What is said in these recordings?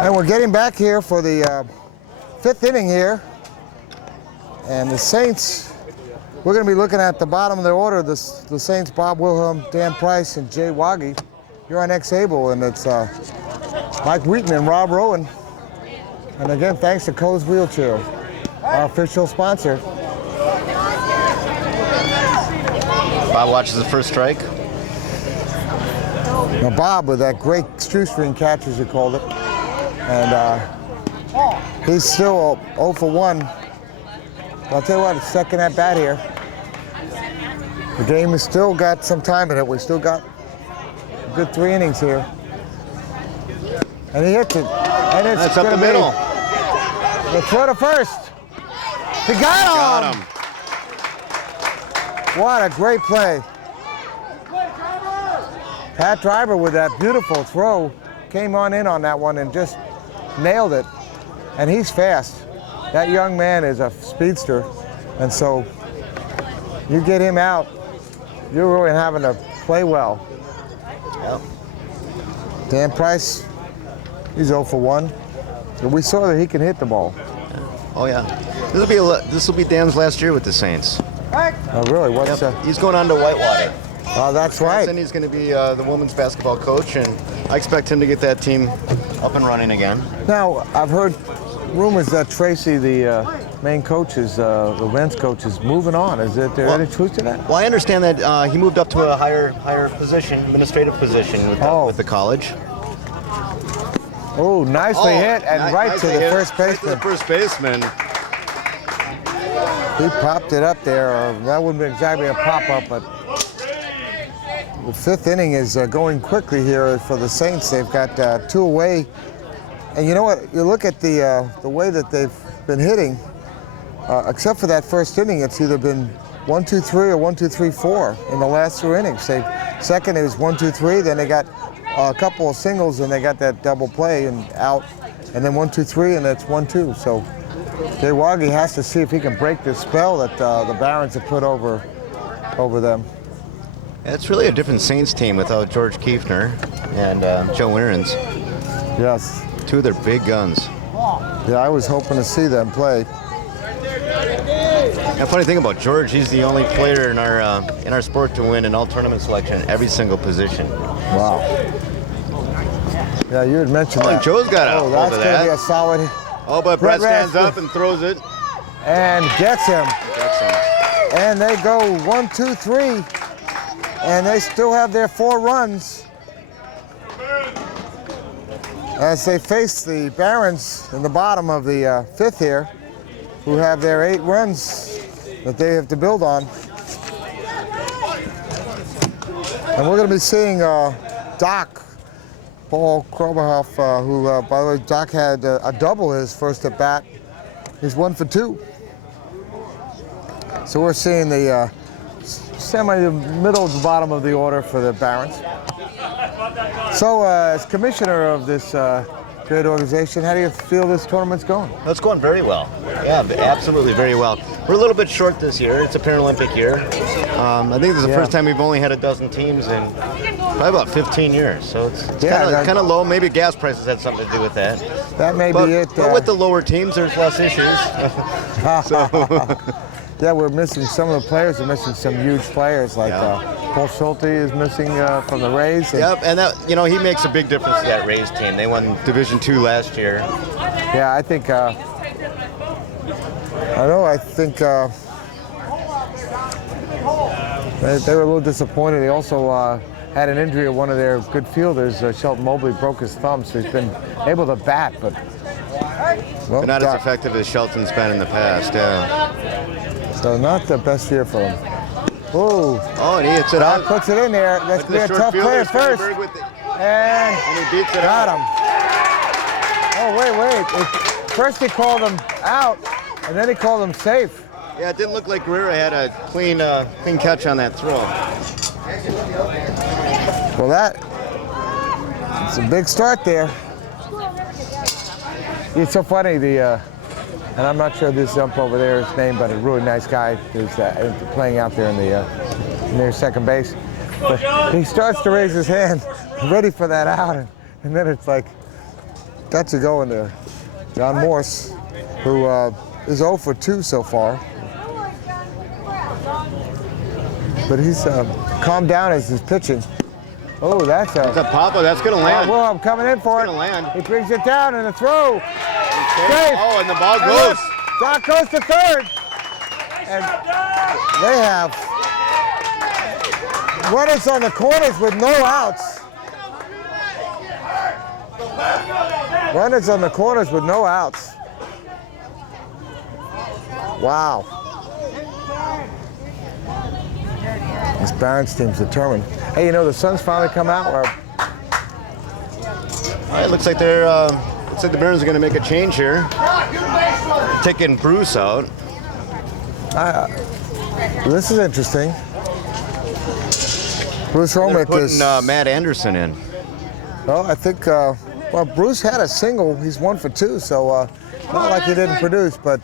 And we're getting back here for the fifth inning here. And the Saints, we're going to be looking at the bottom of the order. The Saints, Bob Wilhelm, Dan Price, and Jay Waggy. You're on X-Able, and it's Mike Wheaton and Rob Rowan. And again, thanks to Coe's Wheelchair, our official sponsor. Bob watches the first strike. Now Bob, with that great shoestring catch, as you called it, and he's still 0 for 1. I'll tell you what, it's second at bat here. The game has still got some time in it. We still got a good 3 innings here. And he hits it. And it's That's up the middle. The throw to first. He got him. What a great play. Pat Driver with that beautiful throw came on in on that one and just nailed it. And he's fast. That young man is a speedster. And so you get him out, you're really having to play well. Yep. Dan Price, he's 0 for 1. And we saw that he can hit the ball. Oh yeah. This will be Dan's last year with the Saints. Oh really? What's He's going on to Whitewater. Oh, that's right. And he's going to be the women's basketball coach, and I expect him to get that team up and running again. Now, I've heard rumors that Tracy, the main coach, the men's coach, is moving on. Is there any truth to that? Well, I understand that he moved up to a higher position, administrative position with the college. Oh, nicely hit, and right to the first baseman. Right to the first baseman. He popped it up there. That wouldn't be exactly a pop-up, but the fifth inning is going quickly here for the Saints. They've got 2 away. And you know what? You look at the way that they've been hitting, except for that first inning, it's either been 1-2-3 or 1-2-3-4 in the last 2 innings. Second, it was 1-2-3, then they got a couple of singles, and they got that double play and out, and then 1-2-3, and that's 1-2. So Jay Waggy has to see if he can break this spell that the Barons have put over them. It's really a different Saints team without George Kiefner and Joe Aarons. Yes. 2 of their big guns. Yeah, I was hoping to see them play. The funny thing about George, he's the only player in our sport to win an all-tournament selection in every single position. Wow. Yeah, you had mentioned that. Joe's got a hold that's of going to that. be a solid. Oh, but Brett stands up and throws it. And gets him. And they go 1-2-3. And they still have their 4 runs as they face the Barons in the bottom of the 5th here, who have their 8 runs that they have to build on. And we're going to be seeing Doc, Paul Kroberhoff, who, by the way, Doc had a double his first at bat. He's 1 for 2. So we're seeing the middle to bottom of the order for the Barons. So as commissioner of this great organization, how do you feel this tournament's going? It's going very well. Yeah, absolutely very well. We're a little bit short this year. It's a Paralympic year. I think this is the first time we've only had a dozen teams in probably about 15 years. So it's kind of low. Maybe gas prices had something to do with that. That may be it. But with the lower teams, there's less issues. Yeah, we're missing some of the players. We're missing some huge players like Paul Schulte is missing from the Rays. Yep, and that, he makes a big difference to that Rays team. They won Division II last year. Yeah, I think. I think they were a little disappointed. They also had an injury of one of their good fielders. Shelton Mobley broke his thumb, so he's been able to bat, but not as effective as Shelton's been in the past. Yeah. So not the best year for him. Oh, and he hits it out. Puts it in there. That's going to be a tough play at first. And he beats it got out. him. Oh, wait. First he called him out, and then he called him safe. Yeah, it didn't look like Guerrero had a clean catch on that throw. Well, it's a big start there. It's so funny, and I'm not sure this ump over there is named, but a really nice guy who's playing out there near second base. But he starts to raise his hand, ready for that out, and then it's like, got you going there. John Morse, who is 0 for 2 so far. But he's calmed down as he's pitching. Oh, that's a pop-up. That's going to land. Well, I'm coming in for it. It's going to land. He brings it down and a throw. Okay. Oh, and the ball goes. Doc goes to third. And they have runners on the corners with no outs. Runners on the corners with no outs. Wow. This Barons team's determined. Hey, you know, the sun's finally come out. All right, looks like the Barons are going to make a change here. Taking Bruce out. This is interesting. Bruce Romick is putting Matt Anderson in. Well, I think well, Bruce had a single. He's 1 for 2, so not like he didn't produce. But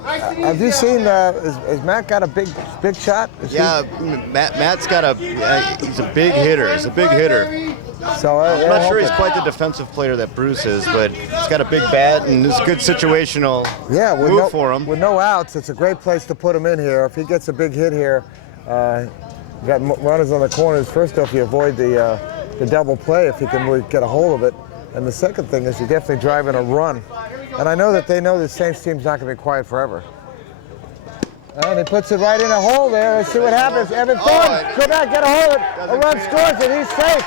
have you seen? Has Matt got a big shot? Matt's got he's a big hitter. He's a big hitter. So I'm not sure he's quite the defensive player that Bruce is, but he's got a big bat and it's a good situational move for him. With no outs, it's a great place to put him in here. If he gets a big hit here, you got runners on the corners. First off, you avoid the double play if you can really get a hold of it. And the second thing is you're definitely driving a run. And I know that they know the Saints team's not going to be quiet forever. And he puts it right in a hole there. Let's see what happens. Evan Thornton, go back, get a hold of it. A run scores it. He's safe.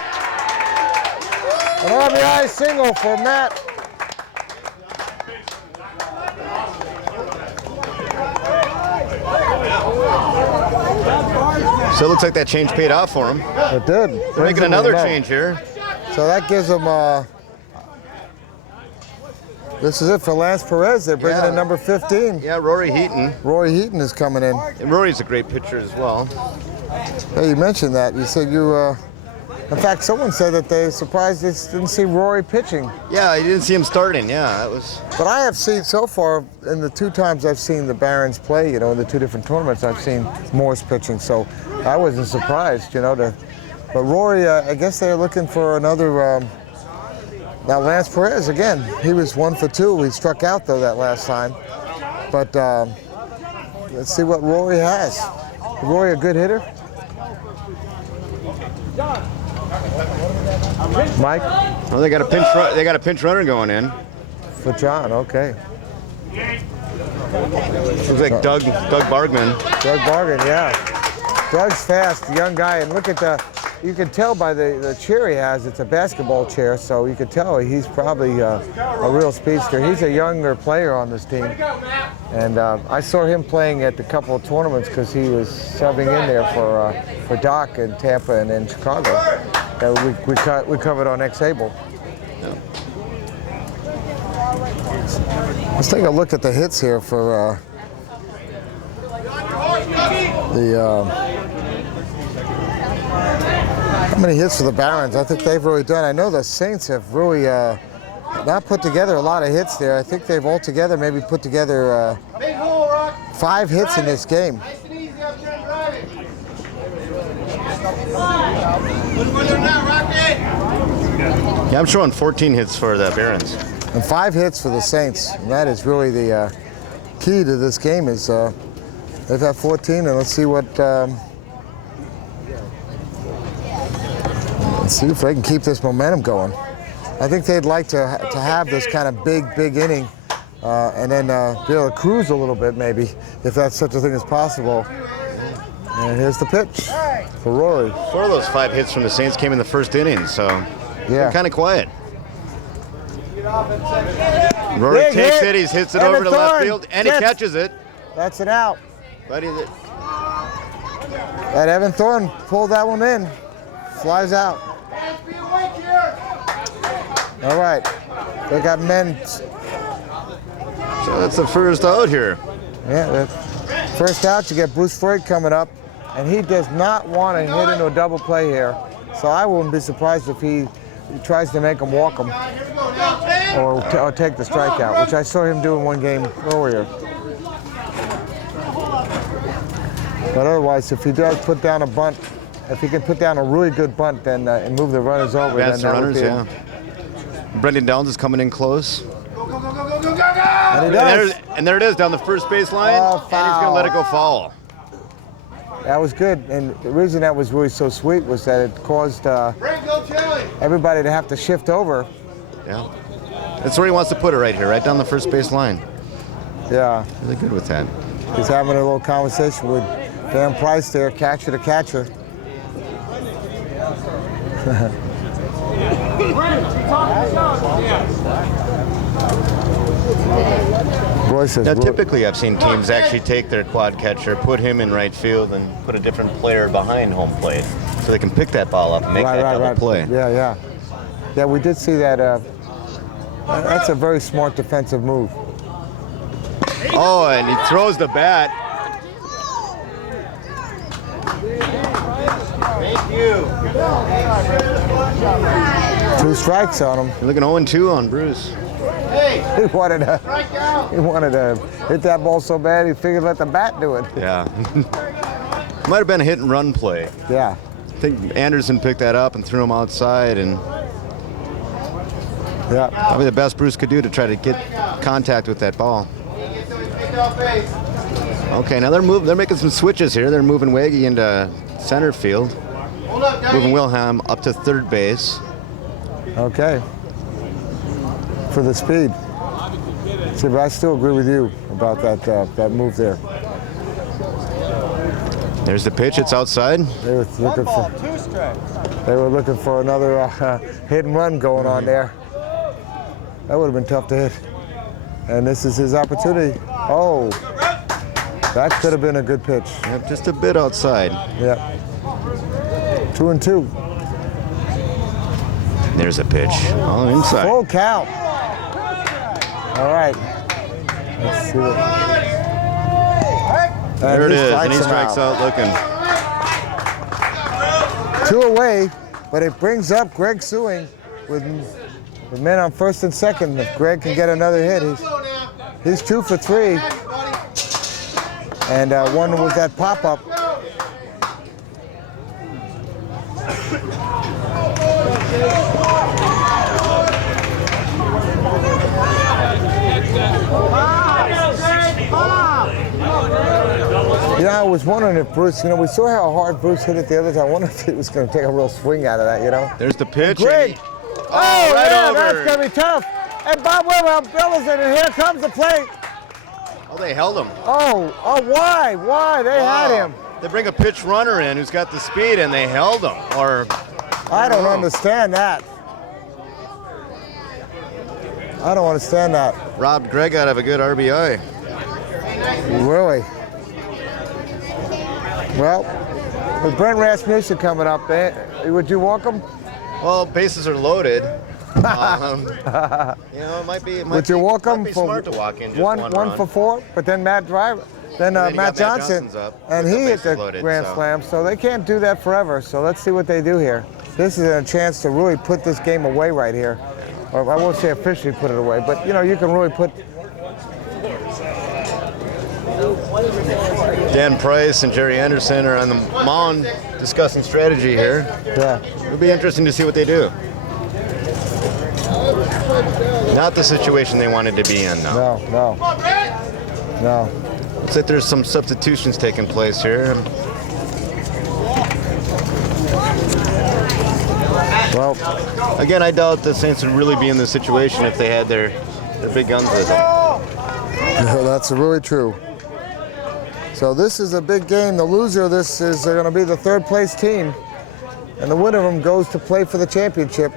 An RBI single for Matt. So it looks like that change paid off for him. It did. We're making another change here. So that gives him, this is it for Lance Perez. They're bringing in number 15. Yeah, Rory Heaton. Rory Heaton is coming in. And Rory's a great pitcher as well. Hey, you mentioned that. You said in fact, someone said that they were surprised they didn't see Rory pitching. Yeah, you didn't see him starting. Yeah, that was. But I have seen so far, in the 2 times I've seen the Barons play, you know, in the 2 different tournaments, I've seen Morse pitching. So I wasn't surprised, you know. But Rory, I guess they're looking for another. Now Lance Perez again. He was 1 for 2. He struck out though that last time. But let's see what Rory has. Rory a good hitter? Mike? Well, they got a pinch runner going in. For John, okay. Looks like Doug Bargman. Doug Bargman, yeah. Doug's fast, young guy, and look at you can tell by the chair he has, it's a basketball chair, so you can tell he's probably a real speedster. He's a younger player on this team. And I saw him playing at a couple of tournaments because he was subbing in there for Doc in Tampa and in Chicago. We covered on X-Able. Let's take a look at the hits here for how many hits for the Barons? I think they've really done. I know the Saints have really not put together a lot of hits there. I think they've altogether maybe put together 5 hits in this game. Yeah, I'm showing 14 hits for the Barons. And 5 hits for the Saints. And that is really the key to this game is they've had 14, and let's see what let's see if they can keep this momentum going. I think they'd like to have this kind of big inning and then be able to cruise a little bit maybe, if that's such a thing as possible. And here's the pitch for Rory. 4 of those 5 hits from the Saints came in the first inning, so they're kind of quiet. Rory takes it, he hits it over to left field, and he catches it. That's an out. But that Evan Thornton pulled that one in. Flies out. All right. They got men. So that's the first out here. Yeah, first out, you get Bruce Freud coming up, and he does not want to hit into a double play here. So I wouldn't be surprised if he tries to make him walk him or take the strikeout, which I saw him do in one game earlier. But otherwise, if he does put down a bunt, if he can put down a really good bunt then and move the runners over, then that would be Brendan Downs is coming in close. And he does. And there it is down the first base line. Oh, and he's going to let it go foul. That was good. And the reason that was really so sweet was that it caused everybody to have to shift over. Yeah. That's where he wants to put it right here, right down the first base line. Yeah. Really good with that. He's having a little conversation with Dan Price there, catcher to catcher. Roy says, Now, typically I've seen teams actually take their quad catcher, put him in right field, and put a different player behind home plate so they can pick that ball up and make that double play. Yeah. Yeah, we did see that. That's a very smart defensive move. Oh, and he throws the bat. Thank you. 2 strikes on him. You're looking 0-2 on Bruce. He wanted to hit that ball so bad he figured let the bat do it. Yeah. Might have been a hit and run play. Yeah. I think Anderson picked that up and threw him outside, and yeah, probably the best Bruce could do to try to get contact with that ball. Okay, now they're making some switches here. They're moving Waggy into center field, moving Wilhelm up to third base. Okay. For the speed. See, but I still agree with you about that move there. There's the pitch. It's outside. They were looking for another hit and run going on there. That would have been tough to hit. And this is his opportunity. Oh, that could have been a good pitch. Yep, just a bit outside. Yep. 2-2. There's a pitch. Oh, inside. Full count. All right. Let's see what. There it is, and he strikes out looking. 2 away, but it brings up Greg Sewing with men on first and second. If Greg can get another hit, he's 2 for 3. And one was that pop-up. You know, I was wondering if Bruce, we saw how hard Bruce hit it the other time. I wonder if he was going to take a real swing out of that, There's the pitch. Greg. Right yeah, over. that's going to be tough. And Bob Bill is in, and here comes the plate. Oh, they held him. Oh, why? Why? They had him. They bring a pitch runner in who's got the speed, and they held him. Or I don't understand that. I don't understand that. robbed Greg out of a good RBI. Really? Well, with Brent Rasmussen coming up, would you walk him? Well, bases are loaded. It might be. Would you walk him be for smart to walk in just one run. for 4? But then Matt Driver, then then you Matt got Matt Johnson, Johnson's up and with he the hit the bases loaded, grand so. slam. So they can't do that forever. So let's see what they do here. This is a chance to really put this game away right here. Or I won't say officially put it away, but you can really put. Dan Price and Jerry Anderson are on the mound discussing strategy here. Yeah. It'll be interesting to see what they do. Not the situation they wanted to be in, though. No. Looks like there's some substitutions taking place here. Well, again, I doubt the Saints would really be in this situation if they had their big guns with them. That's really true. So this is a big game. The loser of this is going to be the third place team. And the winner of them goes to play for the championship.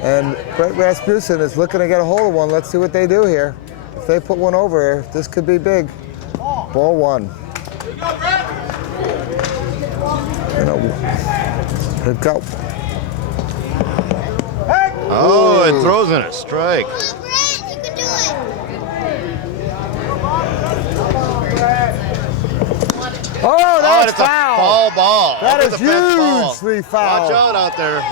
And Brent Rasmussen is looking to get a hold of one. Let's see what they do here. If they put one over here, this could be big. Ball 1. They've got. Oh, it throws in a strike. Oh, that's it's foul. a foul ball. That Over is the fence ball. hugely foul. Watch out out there.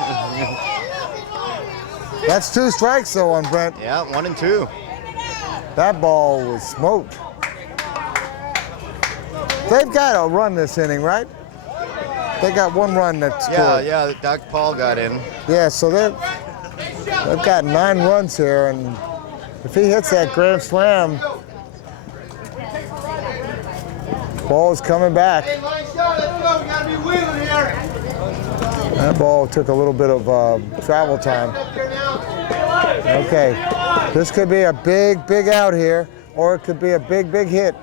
That's 2 strikes though on Brent. Yeah, 1 and 2. That ball was smoked. They've got to run this inning, right? They got 1 run that scored. Yeah, Doc Paul got in. Yeah, so they're. They've got 9 runs here, and if he hits that grand slam, ball is coming back. That ball took a little bit of travel time. Okay, this could be a big out here, or it could be a big hit.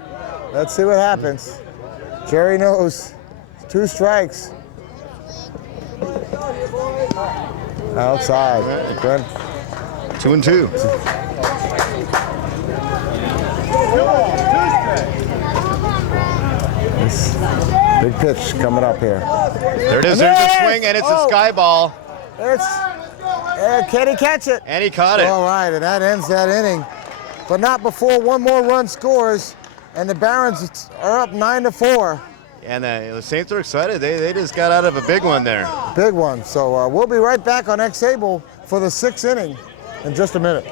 Let's see what happens. Jerry knows. 2 strikes. Outside. Good. 2-2. Big pitch coming up here. There it is. There's a swing, and it's a sky ball. Can he catch it? And he caught it. All right, and that ends that inning. But not before one more run scores, and the Barons are up 9-4. And the Saints are excited. They just got out of a big one there. Big one. So we'll be right back on X-Able for the 6th inning in just a minute.